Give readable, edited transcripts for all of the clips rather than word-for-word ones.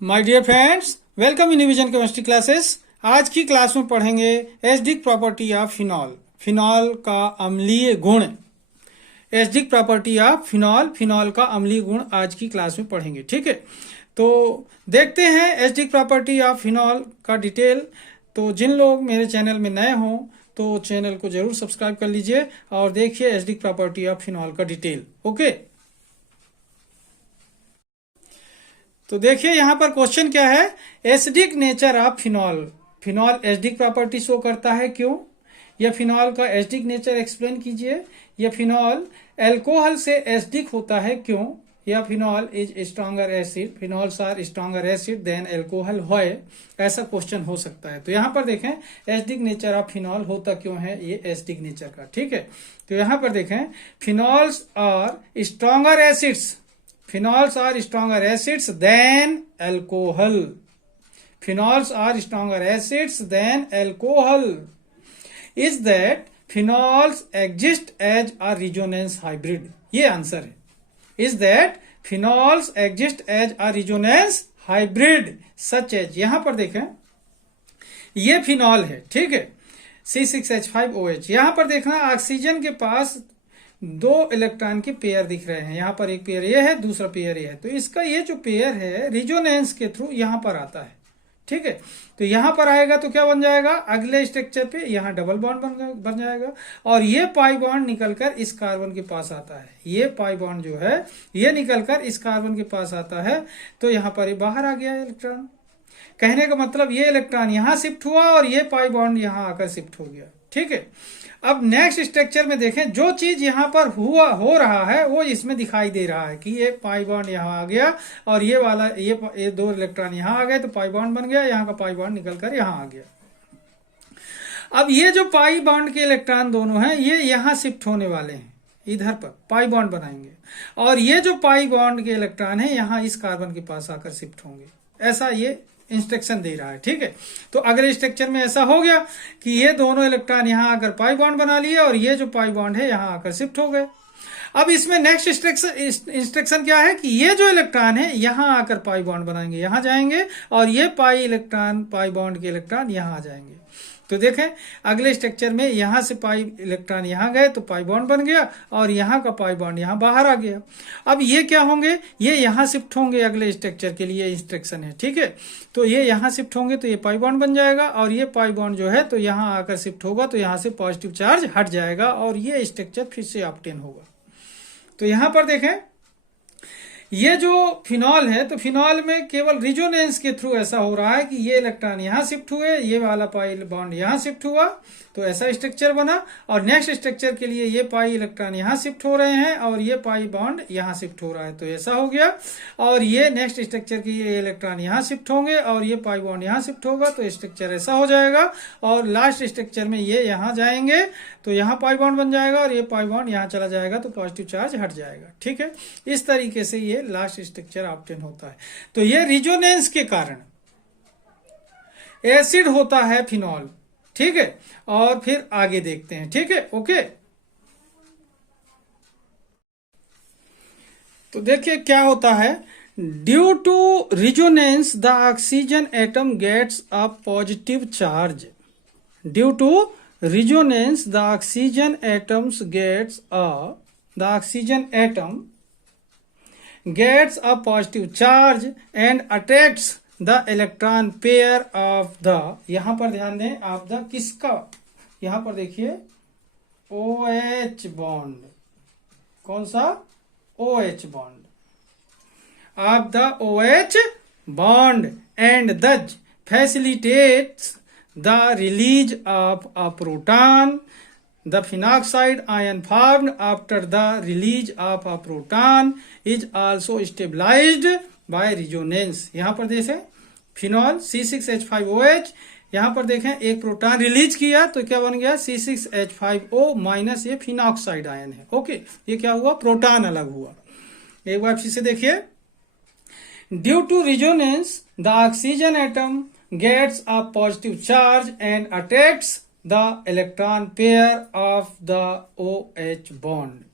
My dear friends, welcome in vision chemistry classes. आज की class में पढ़ेंगे acidic property of phenol, phenol का अम्लीय गुण। Acidic property of phenol, phenol का अम्लीय गुण आज की क्लास में पढ़ेंगे। ठीक है, तो देखते हैं एसिडिक प्रॉपर्टी ऑफ फिनॉल का डिटेल। तो जिन लोग मेरे चैनल में नए हों तो चैनल को जरूर सब्सक्राइब कर लीजिए और देखिए एसिडिक प्रॉपर्टी ऑफ फिनॉल का डिटेल। ओके, तो देखिए यहाँ पर क्वेश्चन क्या है, acidic nature of phenol. Phenol acidic property show करता है, क्यों? या फिनॉल का एसिडिक नेचर एक्सप्लेन कीजिए। या फिनॉल एल्कोहल से एसिडिक होता है, क्यों? या phenol is stronger acid, phenols are stronger acid than alcohol होए। ऐसा क्वेश्चन हो सकता है। तो यहाँ पर देखें एसिडिक नेचर ऑफ फिनॉल होता क्यों है ये एसिडिक नेचर का। ठीक है, तो यहाँ पर देखें phenols are stronger acids, phenols are stronger acids than alcohol. Phenols are stronger acids than alcohol. Is that phenols exist as a resonance hybrid? ये आंसर है। Is that phenols exist as a resonance hybrid such as, यहां पर देखें ये phenol है, ठीक है, C6H5OH। यहां पर देखना ऑक्सीजन के पास दो इलेक्ट्रॉन के पेयर दिख रहे हैं। यहाँ पर एक पेयर ये है, दूसरा पेयर ये है। तो इसका ये जो पेयर है रिजोनेंस के थ्रू यहाँ पर आता है। ठीक है, तो यहाँ पर आएगा तो क्या बन जाएगा, अगले स्ट्रक्चर पे यहाँ डबल बॉन्ड बन जाएगा और ये पाई बॉन्ड निकलकर इस कार्बन के पास आता है। ये पाई बॉन्ड जो है ये निकलकर इस कार्बन के पास आता है, तो यहाँ पर ये बाहर आ गया इलेक्ट्रॉन। कहने का मतलब ये इलेक्ट्रॉन यहाँ शिफ्ट हुआ और ये पाई बॉन्ड यहाँ आकर शिफ्ट हो गया। ठीक है, अब नेक्स्ट स्ट्रक्चर में देखें, जो चीज यहाँ पर हो रहा है वो इसमें दिखाई दे रहा है कि ये पाई बॉन्ड यहाँ आ गया और ये वाला ये दो इलेक्ट्रॉन यहाँ आ गए तो पाई बॉन्ड बन गया, यहाँ का पाई बॉन्ड निकलकर यहाँ आ गया। अब ये जो पाई बॉन्ड के इलेक्ट्रॉन दोनों हैं ये यहाँ शिफ्ट होने वाले हैं, इधर पर पाई बॉन्ड बनाएंगे और ये जो पाई बॉन्ड के इलेक्ट्रॉन है यहाँ इस कार्बन के पास आकर शिफ्ट होंगे। ऐसा ये इंस्ट्रक्शन दे रहा है। ठीक है, तो अगले स्ट्रक्चर में ऐसा हो गया कि ये दोनों इलेक्ट्रॉन यहाँ आकर पाई बॉन्ड बना लिए और ये जो पाई बॉन्ड है यहाँ आकर शिफ्ट हो गए। अब इसमें नेक्स्ट इंस्ट्रक्शन क्या है कि ये जो इलेक्ट्रॉन है यहाँ आकर पाई बॉन्ड बनाएंगे, यहाँ जाएंगे और ये पाई बॉन्ड के इलेक्ट्रॉन यहाँ आ जाएंगे। तो देखें अगले स्ट्रक्चर में यहाँ से पाई इलेक्ट्रॉन यहाँ गए तो पाई बॉन्ड बन गया और यहाँ का पाई बॉन्ड यहाँ बाहर आ गया। अब ये क्या होंगे, ये यहाँ शिफ्ट होंगे अगले स्ट्रक्चर के लिए इंस्ट्रक्शन है। ठीक है, तो ये यहाँ शिफ्ट होंगे तो ये पाई बॉन्ड बन जाएगा और ये पाई बॉन्ड जो है तो यहाँ आकर शिफ्ट होगा तो यहाँ से पॉजिटिव चार्ज हट जाएगा और ये स्ट्रक्चर फिर से ऑब्टेन होगा। तो यहाँ पर देखें ये जो फिनॉल है तो फिनॉल में केवल रिजोनेंस के थ्रू ऐसा हो रहा है कि ये इलेक्ट्रॉन यहाँ शिफ्ट हुए, ये वाला पाई बॉन्ड यहाँ शिफ्ट हुआ तो ऐसा स्ट्रक्चर बना और नेक्स्ट स्ट्रक्चर के लिए ये पाई इलेक्ट्रॉन यहाँ शिफ्ट हो रहे हैं और ये पाई बॉन्ड यहाँ शिफ्ट हो रहा है तो ऐसा हो गया। और ये नेक्स्ट स्ट्रक्चर के लिए इलेक्ट्रॉन यहाँ शिफ्ट होंगे और ये पाई बॉन्ड यहाँ शिफ्ट होगा तो स्ट्रक्चर ऐसा हो जाएगा और लास्ट स्ट्रक्चर में ये यहाँ जाएंगे तो यहाँ पाई बॉन्ड बन जाएगा और ये पाई बॉन्ड यहाँ चला जाएगा तो पॉजिटिव चार्ज हट जाएगा। ठीक है, इस तरीके से ये लास्ट स्ट्रक्चर ऑब्टेन होता है। तो ये रिजोनेंस के कारण एसिड होता है फिनॉल। ठीक है, और फिर आगे देखते हैं। ठीक है, ओके, तो देखिए क्या होता है, due to resonance the oxygen atom gets a positive charge. Due to resonance the oxygen atom gets a positive charge and attracts the electron pair of the, यहां पर ध्यान दें आप द किसका, यहां पर देखिए OH बॉन्ड, कौन सा, OH bond, of the OH bond and thus facilitates the release of a proton. The phenoxide ion formed after the release of a proton is also stabilized by resonance. यहाँ पर देखें phenol C6H5OH, यहाँ पर देखें एक proton release किया तो क्या बन गया C6H5O माइनस, ये फिनॉक्साइड आयन है। ओके, ये क्या हुआ, प्रोटॉन अलग हुआ। एक बार फिर से देखिए, due to resonance the oxygen atom gets a positive charge and attracts the electron pair of the OH bond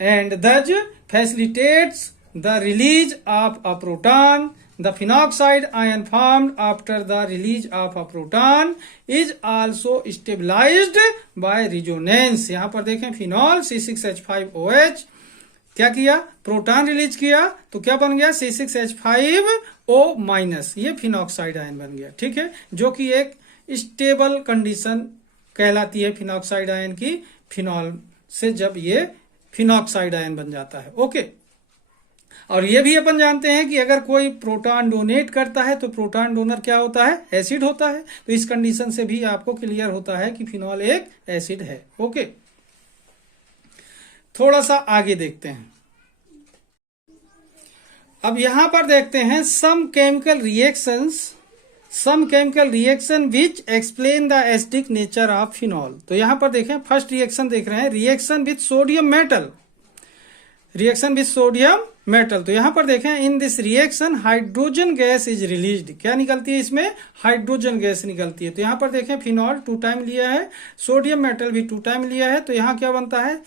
and thus facilitates the release of a proton. The phenoxide ion formed after the release of a proton is also stabilized by resonance. यहां पर देखें phenol C6H5OH क्या किया, proton release किया तो क्या बन गया C6H5O-, ये फिनॉक्साइड आयन बन गया। ठीक है, जो कि एक स्टेबल कंडीशन कहलाती है फिनॉक्साइड आयन की, फिनॉल से जब ये फिनॉक्साइड आयन बन जाता है। ओके, और ये भी अपन जानते हैं कि अगर कोई प्रोटॉन डोनेट करता है तो प्रोटॉन डोनर क्या होता है, एसिड होता है। तो इस कंडीशन से भी आपको क्लियर होता है कि फिनॉल एक एसिड है। ओके, थोड़ा सा आगे देखते हैं। अब यहां पर देखते हैं some chemical reaction which explain the acidic nature of phenol. तो यहां पर देखें फर्स्ट रिएक्शन देख रहे हैं, रिएक्शन विथ सोडियम मेटल। तो यहां पर देखें in this reaction hydrogen gas is released. क्या निकलती है इसमें, हाइड्रोजन गैस निकलती है। तो यहां पर देखें फिनॉल 2 टाइम लिया है, सोडियम मेटल भी 2 टाइम लिया है, तो यहां क्या बनता है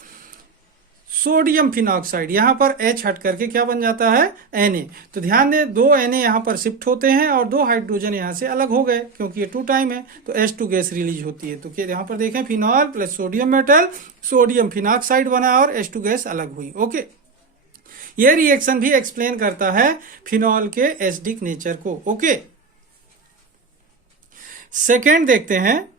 सोडियम फिनॉक्साइड। यहां पर H हट करके क्या बन जाता है Na। तो ध्यान दें 2 Na यहां पर शिफ्ट होते हैं और 2 हाइड्रोजन यहां से अलग हो गए क्योंकि ये 2 टाइम है, तो H2 गैस रिलीज होती है। तो यहां पर देखें phenol plus sodium metal, sodium phenoxide बना और H2 गैस अलग हुई। ओके, ये रिएक्शन भी एक्सप्लेन करता है फिनॉल के एसिडिक नेचर को। ओके, सेकेंड देखते हैं।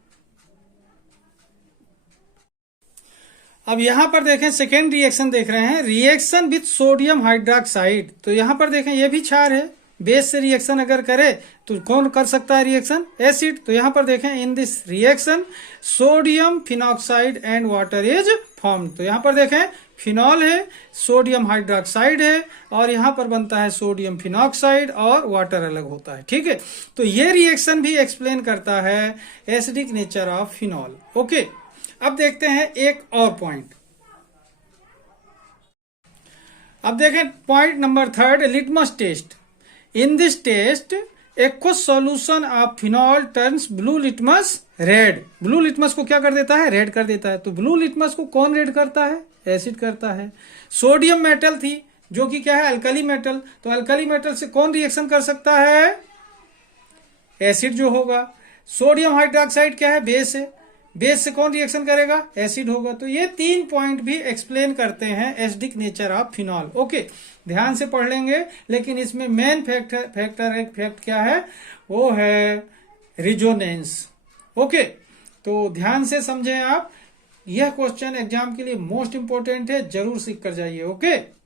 अब यहां पर देखें सेकेंड रिएक्शन देख रहे हैं, रिएक्शन विथ सोडियम हाइड्रोक्साइड। तो यहां पर देखें ये भी क्षार है, बेस से रिएक्शन अगर करे तो कौन कर सकता है रिएक्शन, एसिड। तो यहां पर देखें in this reaction sodium phenoxide and water is formed. तो यहां पर देखें फिनॉल है, सोडियम हाइड्रोक्साइड है और यहां पर बनता है सोडियम फिनॉक्साइड और वाटर अलग होता है। ठीक है, तो ये रिएक्शन भी एक्सप्लेन करता है acidic nature of phenol. Okay, अब देखते हैं एक और पॉइंट। अब देखें point number 3, litmus test. In this test aqueous solution of phenol turns blue litmus red. Blue litmus को क्या कर देता है, रेड कर देता है। तो ब्लू लिटमस को कौन रेड करता है, एसिड करता है। सोडियम मेटल थी जो कि क्या है अल्कली मेटल, तो अल्कली मेटल से कौन रिएक्शन कर सकता है, एसिड जो होगा। सोडियम हाइड्रोक्साइड क्या है, बेस है, बेस से कौन रिएक्शन करेगा, एसिड होगा। तो ये 3 पॉइंट भी एक्सप्लेन करते हैं acidic nature of phenol. Okay, ध्यान से पढ़ लेंगे, लेकिन इसमें मेन फैक्ट क्या है, वो है रिजोनेंस। ओके, तो ध्यान से समझें आप, यह क्वेश्चन एग्जाम के लिए मोस्ट इंपोर्टेंट है, जरूर सीख कर जाइए। ओके।